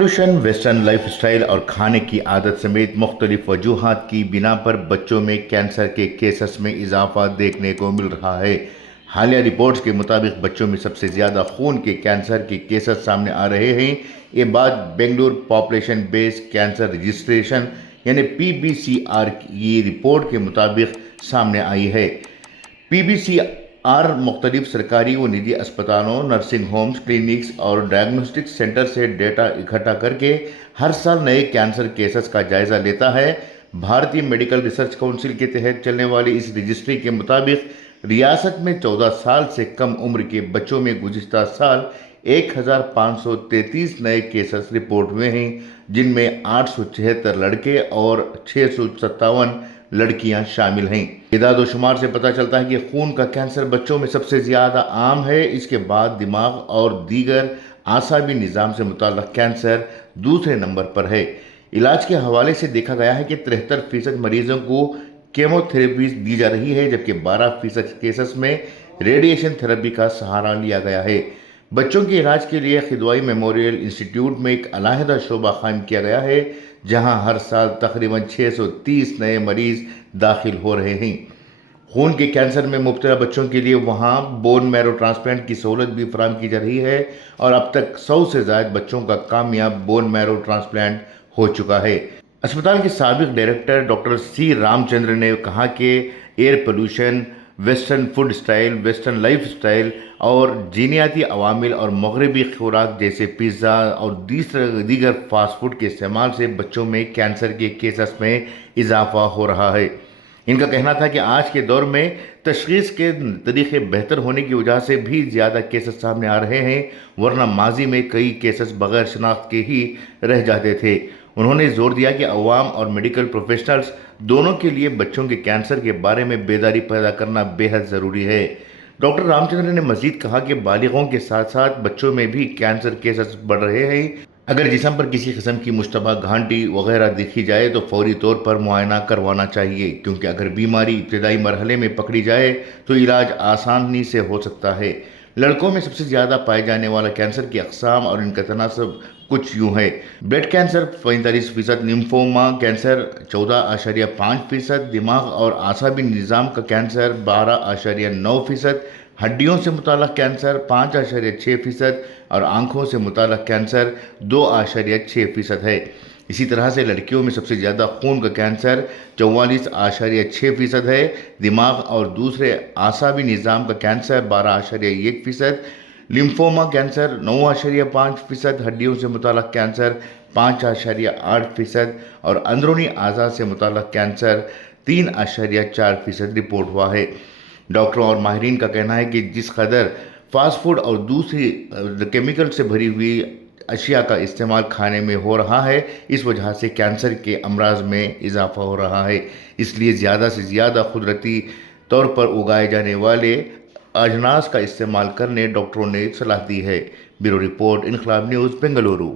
Pollution, western life style और खाने की आदत समेत मुख्तलिफ वजूहात की बिना पर बच्चों में कैंसर के केसेस में इजाफा देखने को मिल रहा है। हालिया रिपोर्ट्स के मुताबिक बच्चों में सबसे ज़्यादा खून के कैंसर के केसेस सामने आ रहे हैं। ये बात Bengaluru population based cancer registration यानी PBCR की रिपोर्ट के मुताबिक सामने आई है। PBCR मुख्तलिफ सरकारी व निजी अस्पतालों, नर्सिंग होम्स, क्लिनिक्स और डायग्नोस्टिक सेंटर से डेटा इकट्ठा करके हर साल नए कैंसर केसेस का जायज़ा लेता है। भारतीय मेडिकल रिसर्च काउंसिल के तहत चलने वाली इस रजिस्ट्री के मुताबिक रियासत में 14 साल से कम उम्र के बच्चों में गुज़िश्ता साल 1533 नए केसेस रिपोर्ट हुए हैं, जिनमें 876 लड़के और 657 लड़कियां शामिल हैं। इदाद शुमार से पता चलता है कि खून का कैंसर बच्चों में सबसे ज़्यादा आम है। इसके बाद दिमाग और दीगर आसाबी निज़ाम से मुताल्लिक़ कैंसर दूसरे नंबर पर है। इलाज के हवाले से देखा गया है कि 73% मरीजों को केमोथेरेपी दी जा रही है, जबकि 12% केसेस में रेडिएशन थेरेपी का सहारा लिया गया है। बच्चों के इलाज के लिए खिदवाई मेमोरियल इंस्टीट्यूट में एक अलहदा शोबा कायम किया गया है, जहां हर साल तकरीबन 630 नए मरीज दाखिल हो रहे हैं। खून के कैंसर में मुब्तला बच्चों के लिए वहां बोन मैरो ट्रांसप्लांट की सहूलत भी फराहम की जा रही है और अब तक 100 से ज़ायद बच्चों का कामयाब बोन मैरो ट्रांसप्लांट हो चुका है। अस्पताल के साबिक डायरेक्टर डॉक्टर C रामचंद्र ने कहा कि air pollution, western food style, western life style और जीनियाती अवामिल और मगरबी खुराक जैसे पिज़्ज़ा और दीगर फास्ट फूड के इस्तेमाल से बच्चों में कैंसर के केसेस में इजाफा हो रहा है। इनका कहना था कि आज के दौर में तशख़ीस के तरीक़े बेहतर होने की वजह से भी ज़्यादा केसेस सामने आ रहे हैं, वरना माजी में कई केसेस बग़ैर शनाख्त के ही रह जाते थे। उन्होंने जोर दिया कि अवाम और मेडिकल प्रोफेशनल्स दोनों के लिए बच्चों के कैंसर के बारे में बेदारी पैदा करना बेहद ज़रूरी है। डॉक्टर रामचंद्र ने मजीद कहा कि बालिगों के साथ साथ बच्चों में भी कैंसर केसेस बढ़ रहे हैं। अगर जिस्म पर किसी किस्म की मुश्तबा घाटी वगैरह देखी जाए तो फौरी तौर पर मुआयना करवाना चाहिए, क्योंकि अगर बीमारी इब्तदाई मरहले में पकड़ी जाए तो इलाज आसानी से हो सकता है। लड़कों में सबसे ज़्यादा पाए जाने वाला कैंसर की अक़साम और इनका तनासब कुछ यूँ है। ब्लड कैंसर 45%, लिम्फोमा कैंसर 14.5%, दिमाग और आसाबी निज़ाम का कैंसर 12.9%, हड्डियों से मुताल्लिक़ कैंसर 5.6% और आँखों से मुताल्लिक़ कैंसर 2.6% है। इसी तरह से लड़कियों में सबसे ज़्यादा खून का कैंसर 44.6% है, दिमाग और दूसरे आसाबी निज़ाम का कैंसर 12.1%, लिम्फोमा कैंसर 9.5%, हड्डियों से मुताल्लिक़ कैंसर 5.8% और अंदरूनी आज़ा से मुताल्लिक़ कैंसर 3.4% रिपोर्ट हुआ है। डॉक्टरों और माहिरीन का कहना है कि जिस कदर फास्ट फूड और दूसरी केमिकल से भरी हुई अशिया का इस्तेमाल खाने में हो रहा है, इस वजह से कैंसर के अमराज में इजाफा हो रहा है। इसलिए ज़्यादा से ज़्यादा कुदरती तौर पर उगाए जाने वाले अजनास का इस्तेमाल करने डॉक्टरों ने सलाह दी है। ब्यूरो रिपोर्ट, इनकलाब न्यूज़, बेंगलुरु।